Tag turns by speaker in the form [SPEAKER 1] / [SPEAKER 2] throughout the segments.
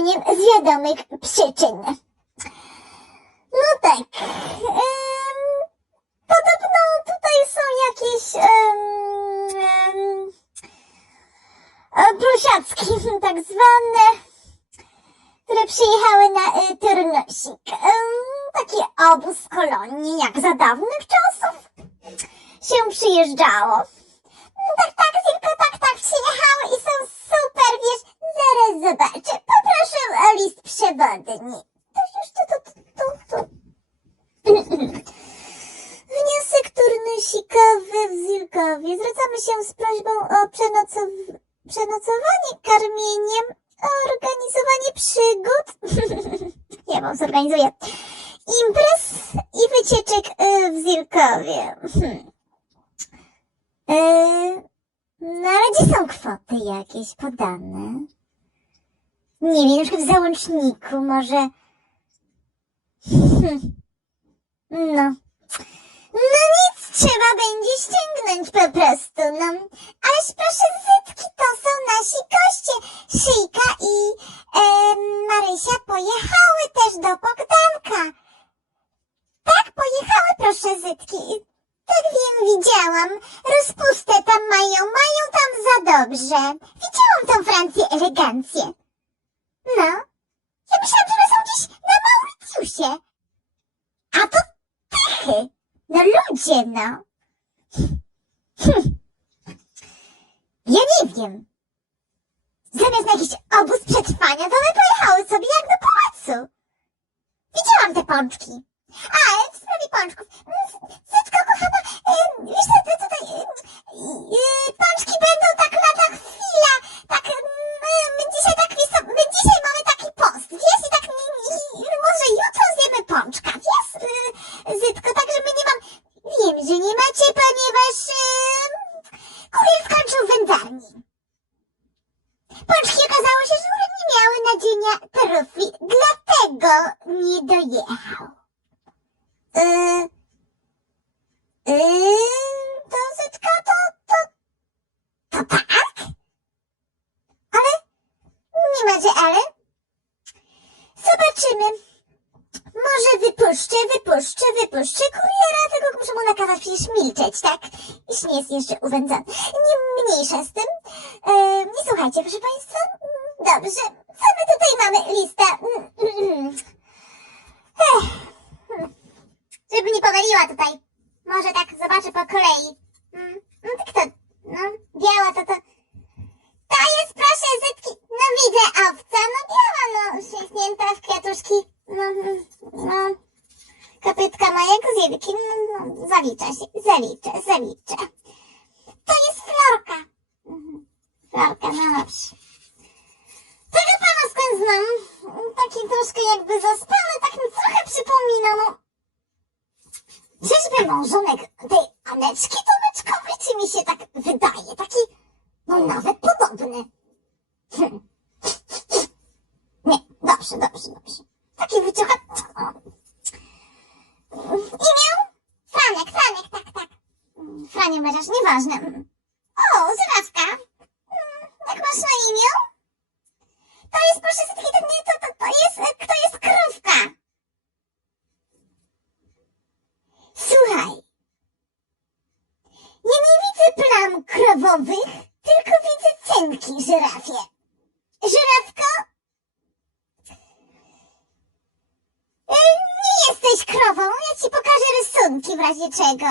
[SPEAKER 1] karmieniem z wiadomych przyczyn. No tak. em, podobno tutaj są jakieś em, e, tak zwane, które przyjechały na y, Turnusik. Em, taki obóz kolonii, jak za dawnych czasów się przyjeżdżało. No Tak, tak, tylko tak, tak przyjechały i są super, wiesz, zaraz zobaczę. Poproszę o list przewodni. To już to, to, to, to. Wniosek turnusikowy w Zilkowie. Zwracamy się z prośbą o przenocow- przenocowanie karmieniem, o organizowanie przygód. Ja wam zorganizuję. Imprez i wycieczek y, w Zilkowie. Hmm. Y, no ale gdzie są kwoty jakieś podane? Nie wiem, na przykład w załączniku może... Hmm. No. No nic, trzeba będzie ściągnąć po prostu, no. Ależ proszę, Zytki, to są nasi goście. Szyjka i em, Marysia pojechały też do Bogdanka. Tak, pojechały, proszę, Zytki. Tak wiem, widziałam. Rozpustę tam mają, mają tam za dobrze. Widziałam tą Francję elegancję. No. Ja myślałam, że one są gdzieś na A to tychy. No ludzie, no. Hm. Ja nie wiem. Zamiast na jakiś obóz przetrwania, to one pojechały sobie jak do pałacu. Widziałam te pączki. A, w sprawie pączków. Zetko, kochana, wiesz, co, to tutaj em, y, pączki będą tak lada chwila. Tak, em, my dzisiaj tak, wiesz, co, my dzisiaj mamy taki post, wiesz, i tak nie, nie, może jutro zjemy pączka, wiesz, y, Zytko, tak, że my nie mam, wiem, że nie macie, ponieważ em, kurier skończył w wędzarni. Pączki okazało się, że nie miały nadzienia trufli, dlatego nie dojechał. Yy, yy, to Zytka, to, to, to tak? Ale, nie ma, że ale. Zobaczymy. Może wypuszczę, wypuszczę, kuriera, tylko muszę mu nakazać przecież milczeć, tak? Iż nie jest jeszcze uwędzony. Nie mniejsza z tym. E, nie słuchajcie, proszę Państwa. Dobrze. Co my tutaj mamy? Lista. Ech. Żeby nie pomyliła tutaj. Może tak zobaczę po kolei. Mm. No to kto? No, biała to to... To jest, proszę, Zytki. No widzę owca. No biała, no, ślizgnięta w kwiatuszki. No, mm, no. Kopytka mojego zjedki. No, no, zalicza się. Zaliczę, zaliczę. To jest Florka. Mhm. Florka, no dobrze. Tego pana skąd znam. Taki troszkę jakby zaspany, tak mi trochę przypomina, no. Czyżby małżonek tej Aneczki Tomeczkowej, czy mi się tak wydaje? Taki, no nawet podobny. Hm. Nie, dobrze, dobrze, dobrze. Taki wyciąga... Imię? Franek, Franek, tak, tak. Franie chociaż nieważne. O, żyrafka. Mm, Jak masz na imię? To jest, proszę, Zytki, to, nie, to, to, to jest, e, kto jest krówka? Słuchaj, ja nie widzę plam krowowych, tylko widzę cenki żyrafie. Żyrafko? E, Nie jesteś krową, ja ci pokażę rysunki w razie czego.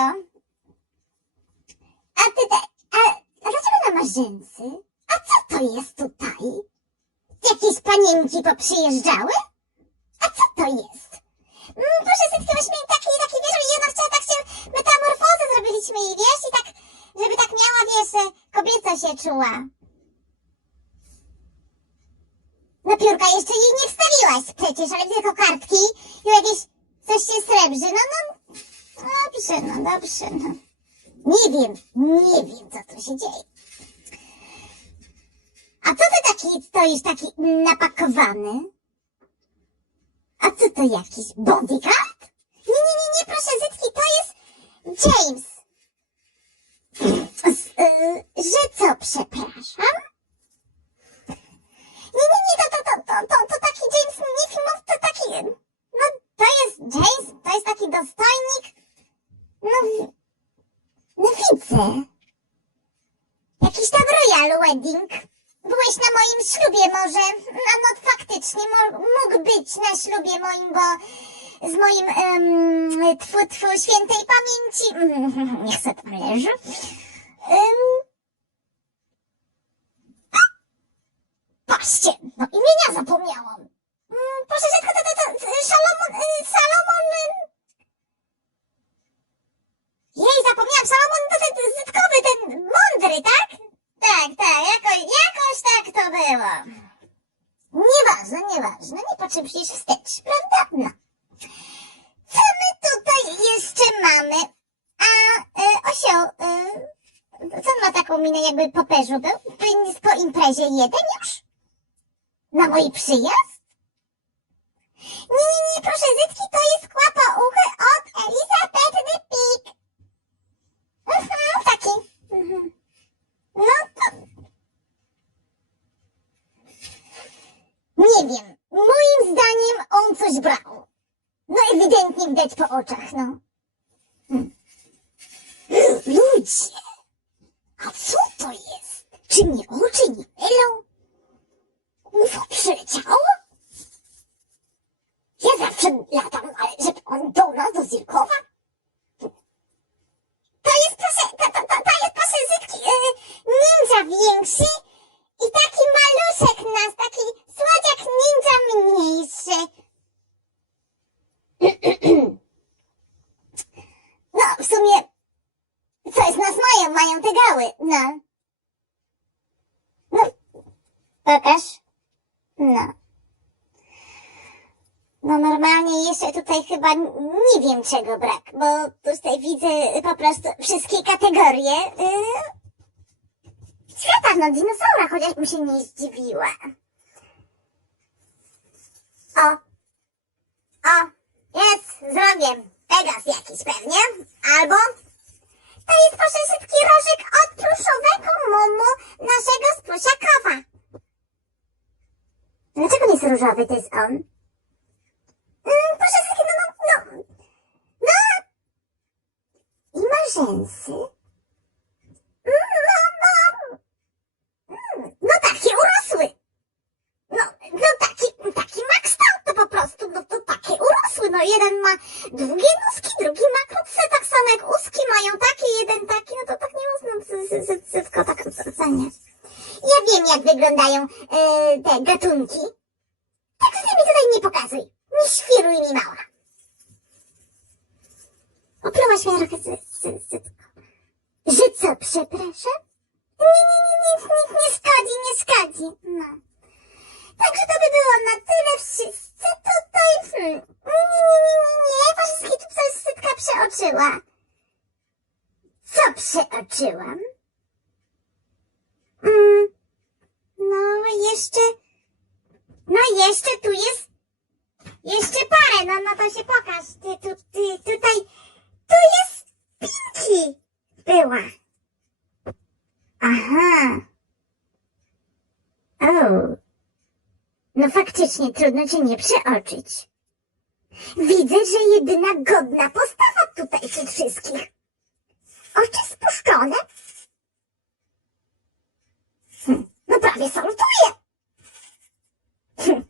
[SPEAKER 1] A ty, te, a, a dlaczego ona ma rzęsy? A co to jest tutaj? Jakieś panienki poprzyjeżdżały? A co to jest? Mm, proszę, Zytki, myśmy taki, taki, wiesz, i ona chciała tak się, metamorfozę zrobiliśmy jej, wiesz, i tak, żeby tak miała, wiesz, e, kobieco się czuła. No piórka jeszcze jej nie wstawiłaś przecież, ale widzę kokardki i jakieś coś się srebrzy, no, no, dobrze, no, dobrze, no. Nie wiem, nie wiem, co tu się dzieje. A co ty taki stoisz, taki napakowany? A co to jakiś bodyguard? Nie, nie, nie, nie, proszę, Zytki, to jest James. Z, y, że co, przepraszam? James Nisimow to taki, no to jest James, to jest taki dostojnik, no, no widzę. Jakiś tam royal wedding. Byłeś na moim ślubie może, a no faktycznie mógł być na ślubie moim, bo z moim um, twu, twu świętej pamięci, niech se tam leży, um, patrzcie, no imienia zapomniałam. Mm, proszę, że to, to, to, Salomon, y, Salomon, jej, zapomniałam, Salomon to ten zytkowy, ten mądry, tak? Tak, tak, jakoś, jakoś tak to było. Nieważne, nieważne, nie potrzebujesz wstecz, prawda? No. Co my tutaj jeszcze mamy? A, y, osioł, y, co on ma taką minę, jakby po perzu był? Po imprezie jeden już? Na mój przyjazd? Nie, nie, nie, proszę, Zytki, to jest kłapouchy od Elizabeth Pik. Mhm, taki. Mhm. No to... Nie wiem, moim zdaniem on coś brał. No ewidentnie widać po oczach, no. Hmm. Ludzie, a co to jest? Czy mnie oczy nie mylą? UFO przyleciało? Ja latam, ale żeby on do? Normalnie jeszcze tutaj chyba nie wiem czego brak, bo tutaj widzę po prostu wszystkie kategorie yy, świata, no dinozaura, chociaż bym się nie zdziwiła. O, o, jest, zrobię. Pegas jakiś pewnie, albo to jest proszę szybki rożek od pluszowego mumu naszego splusiakowa. Dlaczego nie jest różowy, to jest on? Mm, proszę szybki, no, no, no, no. I ma rzęsy. Mm, No, no, no taki urosły. No, no taki, taki ma kształt to po prostu, no to takie urosły, no jeden ma długie nóżki, drugi ma krótsze, tak samo jak łuski mają takie, jeden taki, no to tak nie można wszystko tak oceniać. Ja wiem, jak wyglądają e, te gatunki. Tak ty mi tutaj nie pokazuj. Nie świruj mi mała. Oplułaś mnie trochę Że co, przepraszam? Nie, nie, nie, nie, nie, nie szkodzi, nie szkodzi. No. Także to by było na tyle wszyscy tutaj. Hmm. Nie, nie, nie, nie, nie, nie. Tu coś sytka przeoczyła. Co przeoczyłam? Mm. No, jeszcze... No, jeszcze tu jest... Jeszcze parę, no, no to się pokaż. Ty, tu, ty, tutaj... Tu jest Pinki. Była. Aha. O. No faktycznie trudno cię nie przeoczyć. Widzę, że jedyna godna postawa tutaj wśród wszystkich. Oczy spuszczone. Hm, no prawie salutuje. Hm.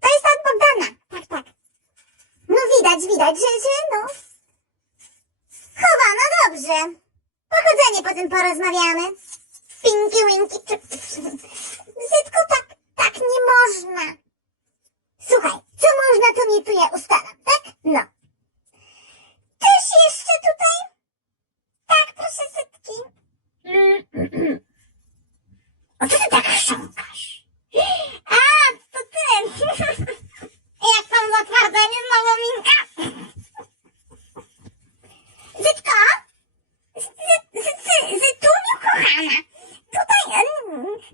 [SPEAKER 1] To jest od Bogdana. Tak, tak. No widać, widać, że, że no. Chowa, no dobrze. Pochodzenie potem porozmawiamy. Pinki, winki, czy... Zytku, tak, tak nie można. Słuchaj, co można, to nie tu ja ustalam, tak? No. Też jeszcze tutaj? Tak, proszę, Zytki. O, co ty tak chrząkasz? A, to ty. Jak tam zatwardzenie znowu minka? Zytko? Zy- zy- zy- Zytuniu kochana, tutaj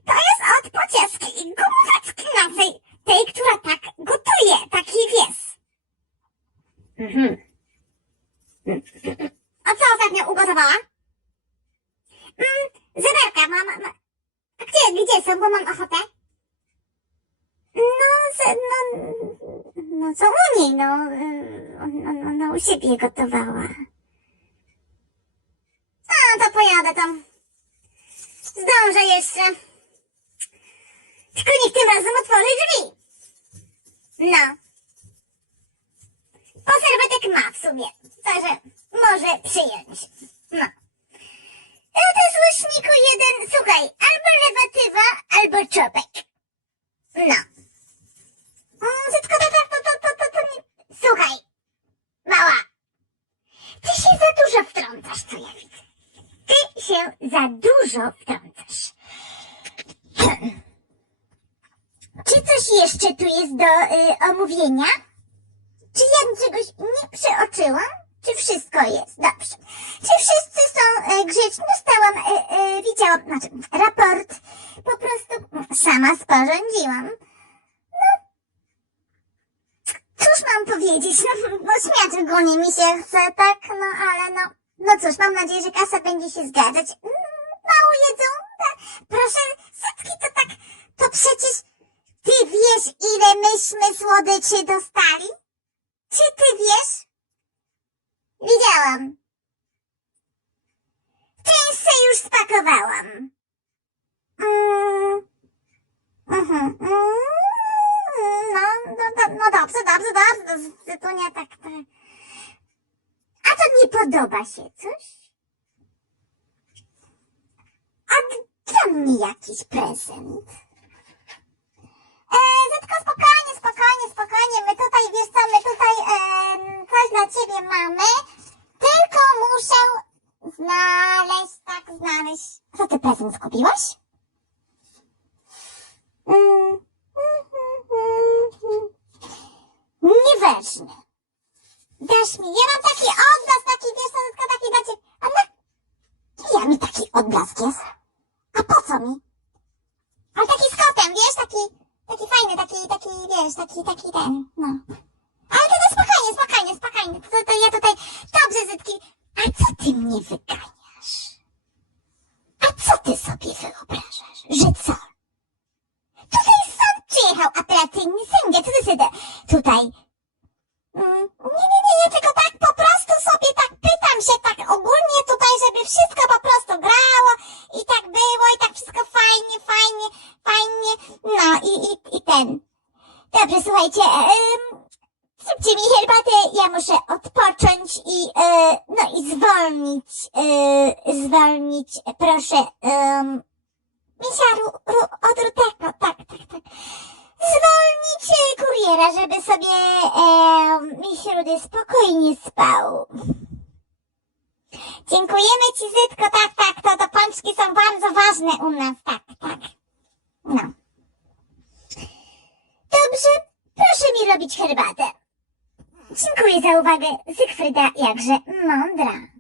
[SPEAKER 1] to jest od pocieszki i gumóweczki naszej, tej, która tak gotuje, taki wies. Mhm. A co ostatnio ugotowała? Mm, zeberka, mam, ma, a gdzie, gdzie są, bo mam ochotę? No, z, no, no co u niej, no, y, no, no, no u siebie gotowała. A, to pojadę tam. Zdążę jeszcze. Tylko niech tym razem otworzy drzwi. No. Po serwetek ma w sumie, także może przyjąć. No. No to złośniku jeden, słuchaj, albo lewatywa, albo czopek. No. Mm, Zytko, to, to, to, to, to, to, to nie... Słuchaj, mała, ty się za dużo wtrącasz, co ja widzę. Ty się za dużo wtrącasz. Czy coś jeszcze tu jest do y, omówienia? Czy ja czegoś nie przeoczyłam? Czy wszystko jest dobrze? Czy wszyscy są e, grzeczni? Dostałam, e, e, widziałam, znaczy raport po prostu sama sporządziłam. No, cóż mam powiedzieć? No, no śmiać ogólnie mi się chce, tak? No ale no, no cóż, mam nadzieję, że kasa będzie się zgadzać. Mm, Mało jedzą? Tak. Proszę, setki to tak, to przecież ty wiesz, ile myśmy słodyczy dostali? Czy ty wiesz? Widziałam. Część se już spakowałam. Mm. Mhm. Mm. No, no, no, no dobrze, dobrze, dobrze. To, to nie tak, tak. A to nie podoba się coś? A d- dla mnie jakiś prezent. Tutaj, wiesz co, my tutaj em, coś dla ciebie mamy. Tylko muszę znaleźć, tak, znaleźć. Co ty prezent skupiłaś? Mm, mm, mm, mm. Nieważne. Dasz mi, ja mam taki odblask, taki, wiesz co, Zetko, taki dla ciebie. A na... Ja mi taki odblask jest. A po co mi? Ale taki z kotem, wiesz, taki, taki fajny, taki, taki, wiesz, taki, taki ten, no. Ale to, to spokojnie, spokojnie, spokojnie, to, to ja tutaj, dobrze, Zytki, a co ty mnie wyganiasz? A co ty sobie wyobrażasz, że co? Tutaj sąd przyjechał, apelacyjny sędzia, co ty sobie tutaj? Mm, nie, nie, nie, ja tylko tak po prostu sobie tak pytam się, tak ogólnie tutaj, żeby wszystko po no i, i, i ten. Dobrze, słuchajcie, um, zróbcie mi herbatę, ja muszę odpocząć i, e, no i zwolnić, e, zwolnić, proszę, um, misia ru, ru, od Ruteko, tak, tak, tak. Zwolnić e, kuriera, żeby sobie e, miś Rudy spokojnie spał. Dziękujemy Ci, Zytko, tak, tak, to, to pączki są bardzo ważne u nas, tak, tak. No. Dobrze, proszę mi robić herbatę. Dziękuję za uwagę, Zygfryda jakże mądra.